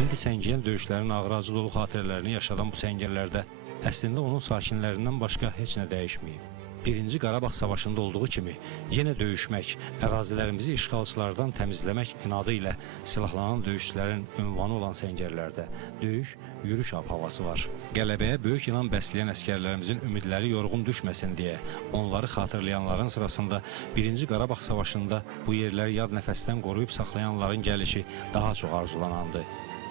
İndi səngiyən döyüşlərin ağır-acı dolu xatirələrini yaşadan bu səngərlərdə əslində onun sakinlərindən başqa heç nə dəyişməyib. Birinci Qarabağ savaşında olduğu kimi yenə döyüşmək, ərazilərimizi işğalçılardan təmizləmək inadı ilə silahlanan döyüşçülərin ünvanı olan səngərlərdə döyüş, yürüş ab-havası var. Qələbəyə böyük inan bəsləyən əskərlərimizin ümidləri yorğun düşməsin deyə onları xatırlayanların sırasında Birinci Qarabağ savaşında bu yerləri yad nəfəsdən qoruyub saxlayanların gəlişi daha çox arzulanandı.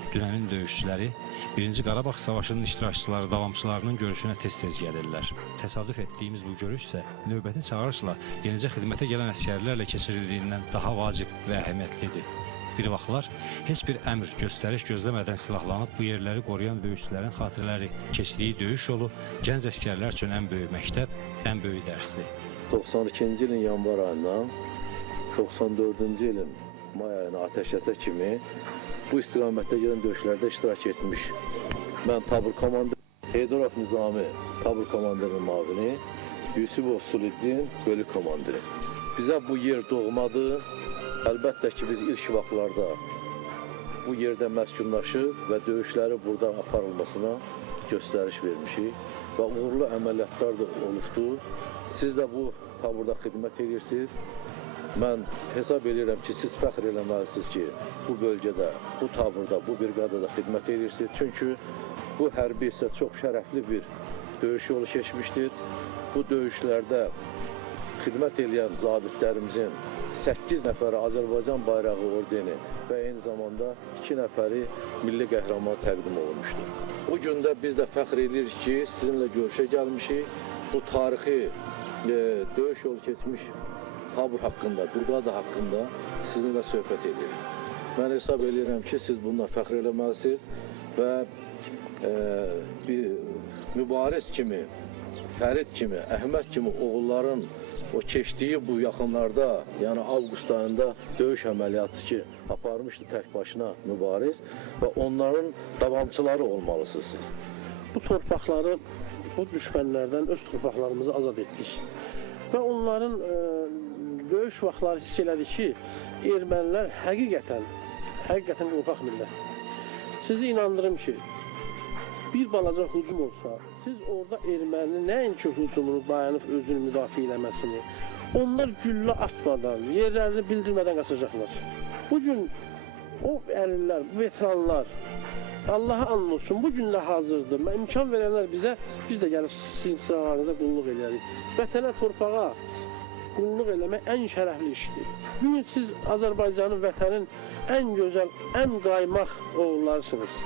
Dünənin döyüşçüləri Birinci Qarabağ Savaşının iştirakçıları, davamçılarının görüşünə tez-tez gəlirlər. Təsadüf etdiyimiz bu görüş isə növbəti çağırışla yenicə xidmətə gələn əsgərlərlə keçirildiyindən daha vacib və əhəmiyyətlidir. Bir vaxtlar heç bir əmr, göstəriş gözləmədən silahlanıb bu yerləri qoruyan döyüşçülərin xatirələri, keçdiyi döyüş yolu gənc əskərlər üçün ən böyük məktəb, ən böyük dərsdir. 92-ci ilin yanvar ayından 94-cü ilin may ayına ateşkəsə kimi bu istiqamətdə gedən döyüşlərdə iştirak etmiş. Mən tabur komandiri, Heydərov Nizami tabur komandirinin mavini, Yusubov Suluddin bölük komandiri. Bizə bu yer doğmadır. Əlbəttə ki, biz ilk vaxtlarda bu yerdə məskunlaşıb və döyüşləri burada aparılmasına göstəriş vermişik və uğurlu əməliyyatlar da olubdur. Siz də bu taburda xidmət edirsiniz. Mən hesab edirəm ki, siz fəxr eləməlisiniz ki, bu bölgədə, bu taburda, bu briqadada xidmət edirsiniz. Çünki bu hərbi isə çox şərəfli bir döyüş yolu keçmişdir. Bu döyüşlərdə xidmət edən zabitlərimizin 8 nəfəri Azərbaycan bayrağı ordeni və eyni zamanda 2 nəfəri milli qəhrəman təqdim olunmuşdur. Bu gün də biz də fəxr edirik ki, sizinlə görüşə gəlmişik. Bu tarixi döyüş yolu keçmiş tabur haqqında, briqada haqqında sizinlə söhbət edir. Mən hesab edirəm ki, siz bununla fəxr eləməlisiniz və bir mübariz kimi, Fərid kimi, Əhməd kimi oğulların o keçdiyi bu yaxınlarda, yəni avqust ayında döyüş əməliyyatı ki, aparmışdı tək başına mübariz və onların davamçıları olmalısınız siz. Bu torpaqları, bu düşmənlərdən öz torpaqlarımızı azad etdik və onların döyüş vaxtları hiss elədi ki, ermənilər həqiqətən qorxaq millət. Sizi inandırım ki, bir balaca hücum olsa, siz orada erməni nəinki hücumunu dayanıb özünü müdafiə eləməsini, onlar güllə atmadan, yerlərini bildirmədən qaçacaqlar. Bugün o əlillər, bu veteranlar, Allaha and olsun, bu günlə hazırdır. İmkan verənlər bizə, biz də gəlib sizin sıralarınıza qulluq edərik. Vətənə, torpağa qulluq eləmək ən şərəfli işdir. Bugün siz Azərbaycanın, vətənin ən gözəl, ən qaymaq oğullarısınız.